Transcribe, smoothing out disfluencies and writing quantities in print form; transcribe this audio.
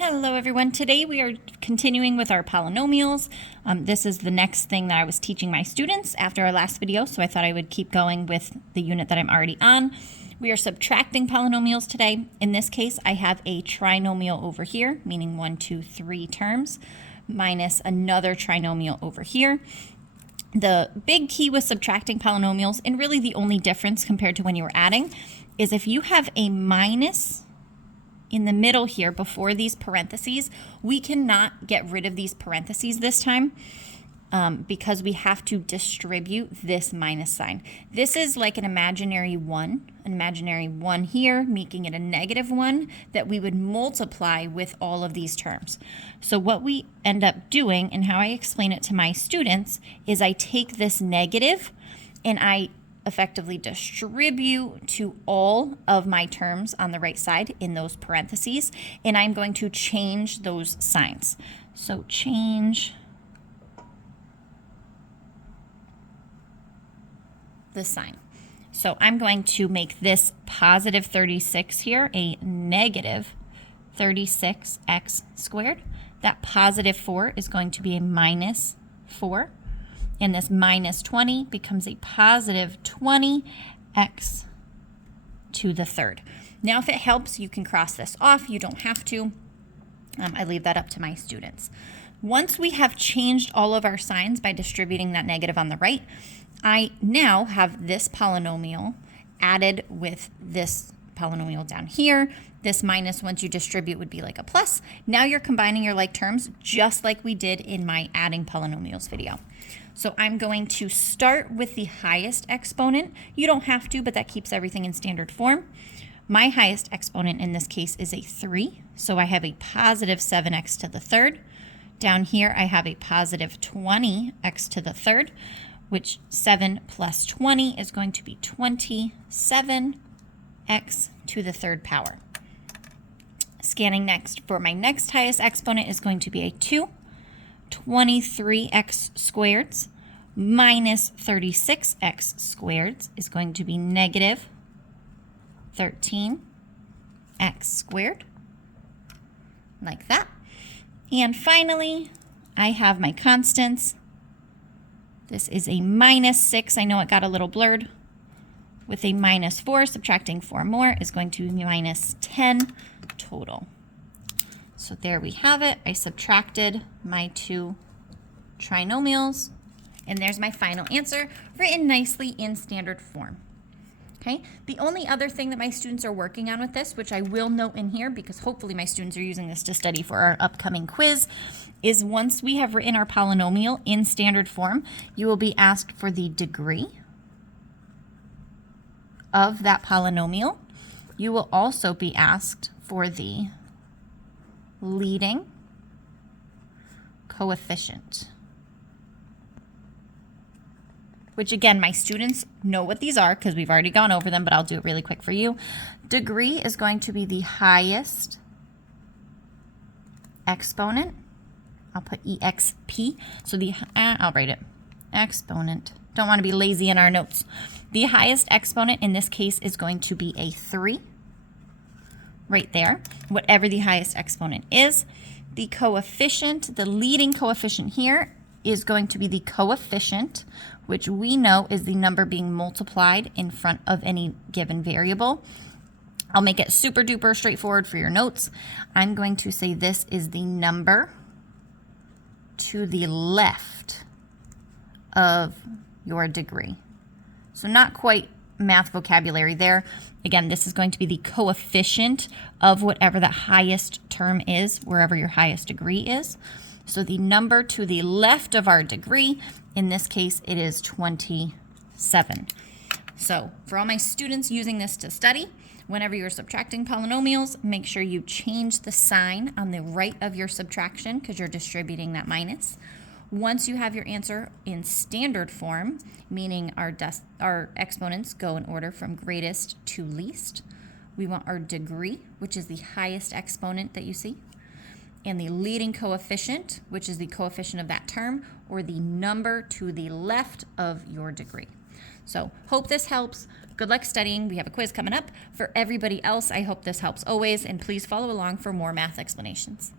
Hello everyone. Today we are continuing with our polynomials. This is the next thing that I was teaching my students after our last video, so I thought I would keep going with the unit that I'm already on. We are subtracting polynomials today. In this case, I have a trinomial over here, meaning 1, 2, 3 terms, minus another trinomial over here. The big key with subtracting polynomials, and really the only difference compared to when you were adding, is if you have a minus in the middle here before these parentheses, we cannot get rid of these parentheses this time because we have to distribute this minus sign. This is like an imaginary one here, making it a negative one that we would multiply with all of these terms. So what we end up doing, and how I explain it to my students, is I take this negative and I effectively distribute to all of my terms on the right side in those parentheses, and I'm going to change those signs. So change the sign. So I'm going to make this positive 36 here a negative 36x squared. That positive 4 is going to be a minus 4. And this minus 20 becomes a positive 20x to the third. Now, if it helps, you can cross this off. You don't have to. I leave that up to my students. Once we have changed all of our signs by distributing that negative on the right, I now have this polynomial added with this polynomial down here. This minus, once you distribute, would be like a plus. Now you're combining your like terms just like we did in my adding polynomials video. So I'm going to start with the highest exponent. You don't have to, but that keeps everything in standard form. My highest exponent in this case is a 3, so I have a positive 7x to the third. Down here I have a positive 20x to the third, which 7 plus 20 is going to be 27x to the third power. Scanning next for my next highest exponent is going to be a 2. 23x squared minus 36x squared is going to be negative 13x squared, like that. And finally, I have my constants. This is a minus 6. I know it got a little blurred. With a minus 4, subtracting 4 more is going to be minus 10 total. So there we have it. I subtracted my two trinomials, and there's my final answer, written nicely in standard form. Okay, the only other thing that my students are working on with this, which I will note in here because hopefully my students are using this to study for our upcoming quiz, is once we have written our polynomial in standard form, you will be asked for the degree of that polynomial. You will also be asked for the leading coefficient, which again, my students know what these are because we've already gone over them, but I'll do it really quick for you. Degree is going to be the highest exponent. I'll put EXP. So I'll write it, exponent. Don't want to be lazy in our notes. The highest exponent in this case is going to be a 3. Right there, whatever the highest exponent is. The coefficient, the leading coefficient here, is going to be the coefficient, which we know is the number being multiplied in front of any given variable. I'll make it super duper straightforward for your notes. I'm going to say this is the number to the left of your degree. So not quite math vocabulary there. Again, this is going to be the coefficient of whatever the highest term is, wherever your highest degree is. So the number to the left of our degree, in this case, it is 27. So for all my students using this to study, whenever you're subtracting polynomials, make sure you change the sign on the right of your subtraction because you're distributing that minus. Once you have your answer in standard form, meaning our exponents go in order from greatest to least, we want our degree, which is the highest exponent that you see, and the leading coefficient, which is the coefficient of that term, or the number to the left of your degree. So hope this helps. Good luck studying. We have a quiz coming up. For everybody else, I hope this helps always, and please follow along for more math explanations.